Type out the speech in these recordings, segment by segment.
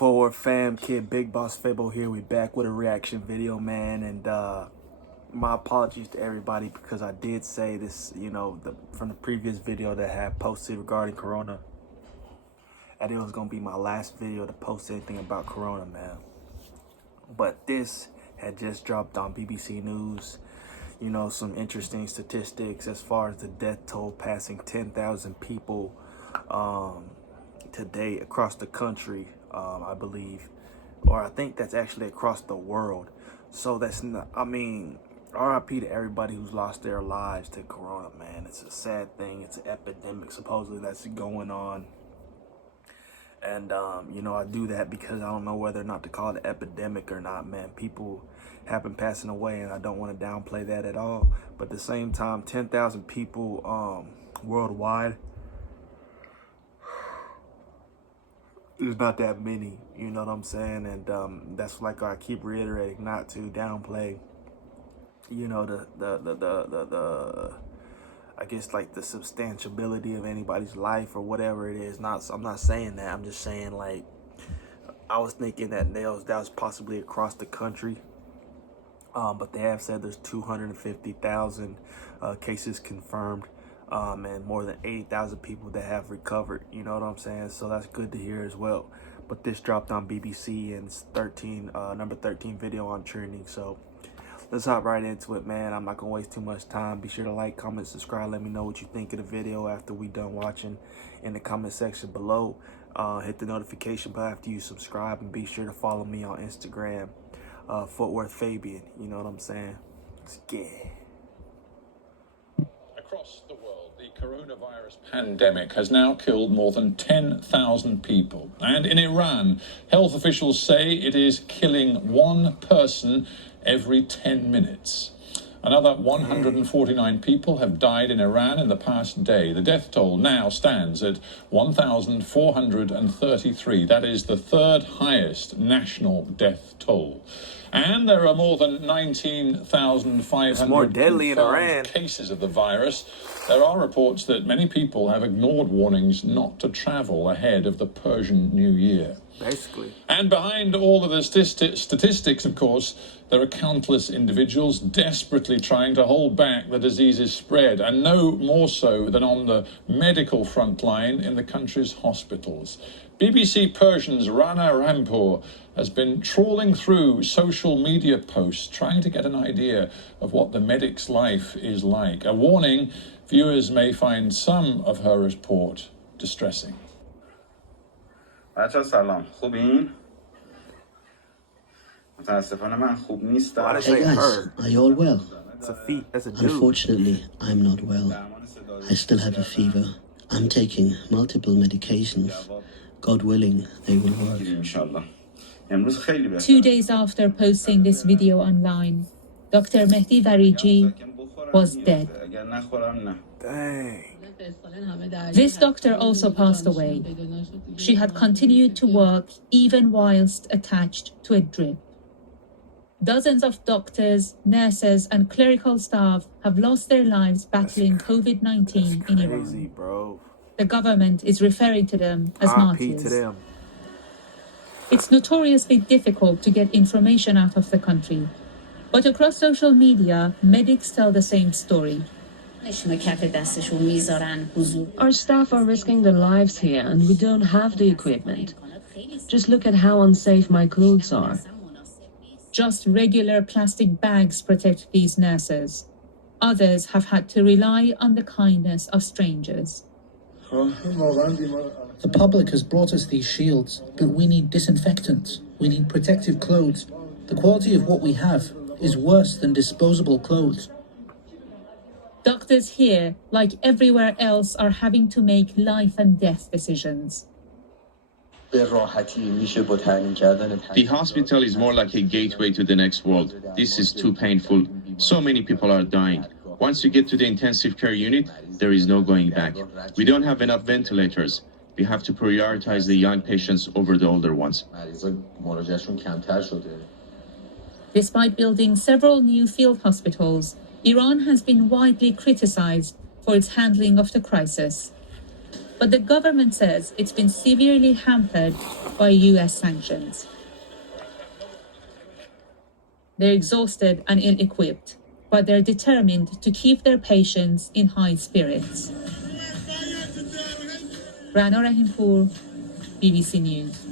Forward fam, kid, Big Boss Fable here. We back with a reaction video, man. And my apologies to everybody because I did say this, from the previous video that I had posted regarding Corona, and it was gonna be my last video to post anything about Corona, man. But this had just dropped on BBC News. Some interesting statistics as far as the death toll passing 10,000 people today across the country, I believe, or I think that's actually across the world. So that's not, RIP to everybody who's lost their lives to Corona, man. It's a sad thing. It's an epidemic supposedly that's going on. And, I do that because I don't know whether or not to call it an epidemic or not, man. People have been passing away, and I don't want to downplay that at all. But at the same time, 10,000 people worldwide is not that many, you know what I'm saying? And that's like I keep reiterating, not to downplay, I guess like the substantiability of anybody's life or whatever it is. I'm not saying that. I'm just saying, like, I was thinking that that was possibly across the country. But they have said there's 250,000 cases confirmed, and more than 80,000 people that have recovered. You know what I'm saying? So that's good to hear as well. But this dropped on BBC, and it's number 13 video on trending. So let's hop right into it, man. I'm not gonna waste too much time. Be sure to like, comment, subscribe. Let me know what you think of the video after we done watching in the comment section below. Hit the notification bell after you subscribe, and be sure to follow me on Instagram, Footworth Fabian. You know what I'm saying? Yeah. Across the world, the coronavirus pandemic has now killed more than 10,000 people. And in Iran, health officials say it is killing one person every 10 minutes. Another 149 people have died in Iran in the past day. The death toll now stands at 1,433. That is the third highest national death toll. And there are more than 19,500 cases of the virus. There are reports that many people have ignored warnings not to travel ahead of the Persian New Year. Basically. And behind all of the statistics, of course, there are countless individuals desperately trying to hold back the disease's spread, and no more so than on the medical front line in the country's hospitals. BBC Persian's Rana Rampur has been trawling through social media posts trying to get an idea of what the medic's life is like. A warning, viewers may find some of her report distressing. بچه‌ها سلام، خوبین؟ متاسفانه من خوب نیستم. Hey guys, are you all well? That's a dude. Unfortunately, I'm not well. I still have a fever. I'm taking multiple medications. God willing, they will work. 2 days after posting this video online, Dr. Mehdi Variji was dead. Dang. This doctor also passed away. She had continued to work even whilst attached to a drip. Dozens of doctors, nurses, and clerical staff have lost their lives battling COVID-19 in Iran. Bro. The government is referring to them as martyrs. To them. It's notoriously difficult to get information out of the country, but across social media, medics tell the same story. Our staff are risking their lives here, and we don't have the equipment. Just look at how unsafe my clothes are. Just regular plastic bags protect these nurses. Others have had to rely on the kindness of strangers. The public has brought us these shields, but we need disinfectants. We need protective clothes. The quality of what we have is worse than disposable clothes. Doctors here, like everywhere else, are having to make life and death decisions. The hospital is more like a gateway to the next world. This is too painful. So many people are dying. Once you get to the intensive care unit, there is no going back. We don't have enough ventilators. We have to prioritize the young patients over the older ones. Despite building several new field hospitals, Iran has been widely criticized for its handling of the crisis. but the government says it's been severely hampered by US sanctions. They're exhausted and ill-equipped, but they're determined to keep their patients in high spirits. Rana Rahimpour, BBC News.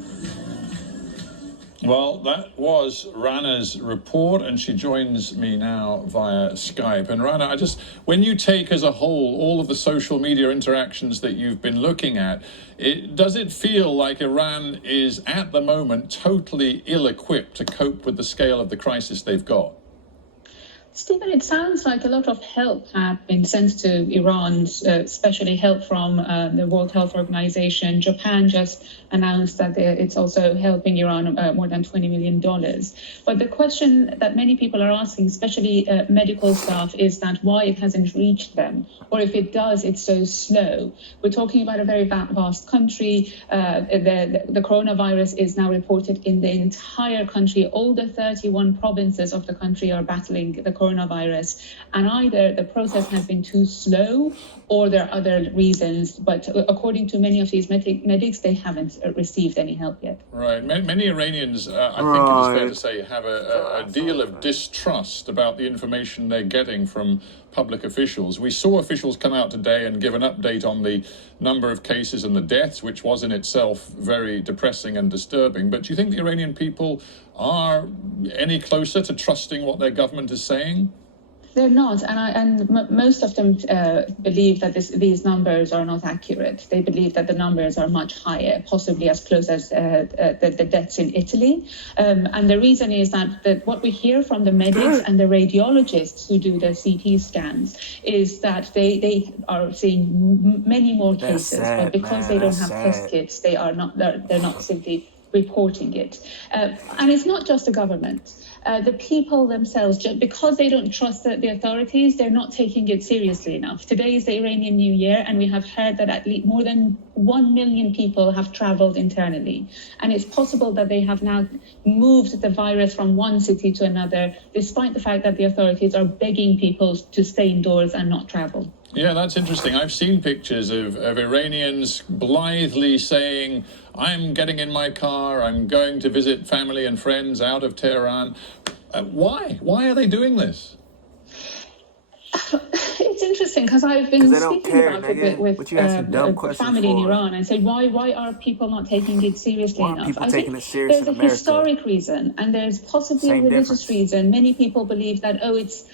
Well, that was Rana's report, and she joins me now via Skype. And Rana, when you take as a whole all of the social media interactions that you've been looking at, does it feel like Iran is at the moment totally ill-equipped to cope with the scale of the crisis they've got? Stephen, it sounds like a lot of help have been sent to Iran, especially help from the World Health Organization. Japan just announced that it's also helping Iran more than $20 million. But the question that many people are asking, especially medical staff, is that why it hasn't reached them, or if it does, it's so slow. We're talking about a very vast country. The coronavirus is now reported in the entire country. All the 31 provinces of the country are battling the coronavirus, and either the process has been too slow or there are other reasons, but according to many of these medics, they haven't received any help yet. Right. Many Iranians, I think it is fair to say, have a deal of distrust about the information they're getting from public officials. We saw officials come out today and give an update on the number of cases and the deaths, which was in itself very depressing and disturbing. But do you think the Iranian people are any closer to trusting what their government is saying? They're not, and most of them believe that these numbers are not accurate. They believe that the numbers are much higher, possibly as close as the deaths in Italy. And the reason is that what we hear from the medics and the radiologists who do the CT scans is that they are seeing many more cases, but because they don't have test kits, they're not simply reporting it. And it's not just the government. The people themselves, because they don't trust the authorities, they're not taking it seriously enough. Today is the Iranian New Year, and we have heard that at least more than 1 million people have traveled internally. And it's possible that they have now moved the virus from one city to another, despite the fact that the authorities are begging people to stay indoors and not travel. Yeah, that's interesting. I've seen pictures of Iranians blithely saying, I'm getting in my car, I'm going to visit family and friends out of Tehran. Why? Why are they doing this? It's interesting because I've been speaking about it with family in Iran and said, why are people not taking it seriously enough? I think there's a historic reason, and there's possibly a religious reason. Many people believe that, it's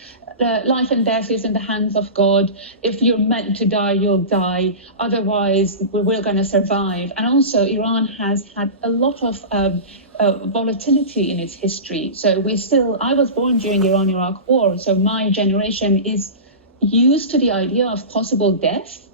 life and death is in the hands of God. If you're meant to die, you'll die. Otherwise, we're going to survive. And also, Iran has had a lot of volatility in its history. So I was born during Iran-Iraq war, so my generation is used to the idea of possible death.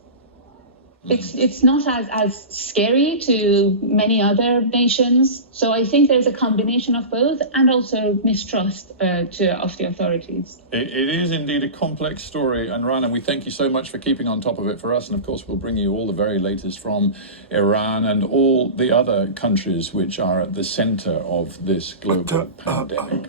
It's not as scary to many other nations. So I think there's a combination of both, and also mistrust of the authorities. It is indeed a complex story, and Rana, we thank you so much for keeping on top of it for us. And of course, we'll bring you all the very latest from Iran and all the other countries which are at the center of this global pandemic.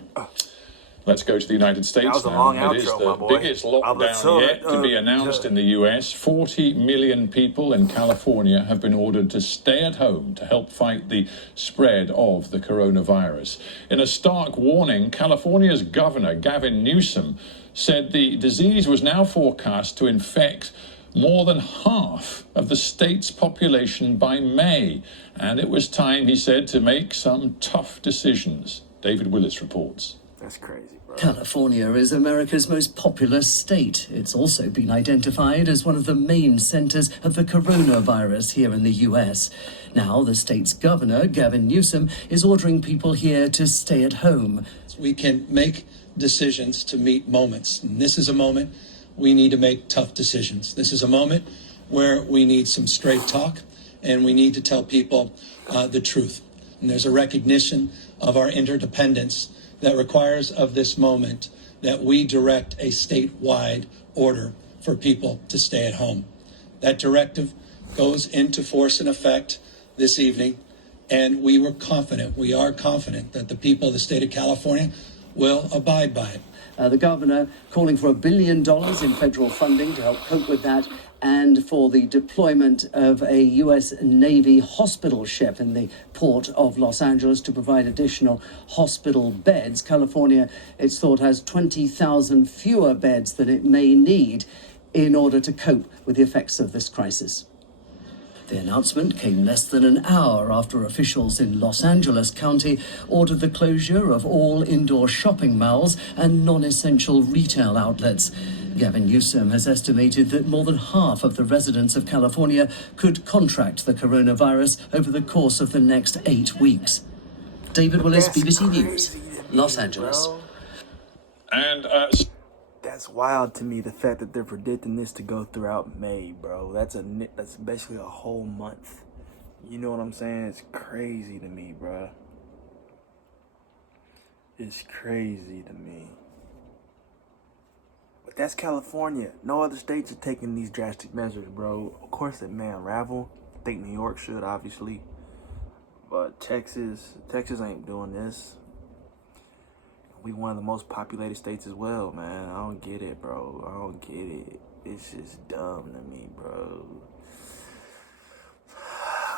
Let's go to the United States now. It is the biggest lockdown yet to be announced in the US. 40 million people in California have been ordered to stay at home to help fight the spread of the coronavirus. In a stark warning, California's governor, Gavin Newsom, said the disease was now forecast to infect more than half of the state's population by May. And it was time, he said, to make some tough decisions. David Willis reports. That's crazy, bro. California is America's most populous state. It's also been identified as one of the main centers of the coronavirus here in the US. Now, the state's governor, Gavin Newsom, is ordering people here to stay at home. We can make decisions to meet moments. And this is a moment we need to make tough decisions. This is a moment where we need some straight talk, and we need to tell people the truth. And there's a recognition of our interdependence that requires of this moment that we direct a statewide order for people to stay at home. That directive goes into force and effect this evening, and we are confident that the people of the state of California will abide by it. The governor calling for $1 billion in federal funding to help cope with that, and for the deployment of a U.S. Navy hospital ship in the port of Los Angeles to provide additional hospital beds. California, it's thought, has 20,000 fewer beds than it may need in order to cope with the effects of this crisis. The announcement came less than an hour after officials in Los Angeles County ordered the closure of all indoor shopping malls and non-essential retail outlets. Gavin Newsom has estimated that more than half of the residents of California could contract the coronavirus over the course of the next 8 weeks. David Willis, BBC News, Los Angeles. Bro. And That's wild to me, the fact that they're predicting this to go throughout May, bro. That's basically a whole month. You know what I'm saying? It's crazy to me, bro. It's crazy to me. But that's California. No other states are taking these drastic measures, bro. Of course, it may unravel. I think New York should, obviously. But Texas ain't doing this. We one of the most populated states as well, man. I don't get it, bro. I don't get it. It's just dumb to me, bro.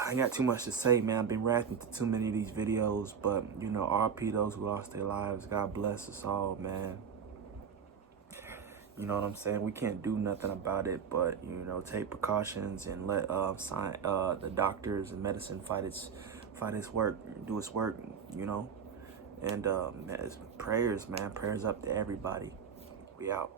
I ain't got too much to say, man. I've been reacting to too many of these videos, but, you know, RP those who lost their lives. God bless us all, man. You know what I'm saying? We can't do nothing about it, but, you know, take precautions and let the doctors and medicine fight its work, do its work, you know. And prayers, man. Prayers up to everybody. We out.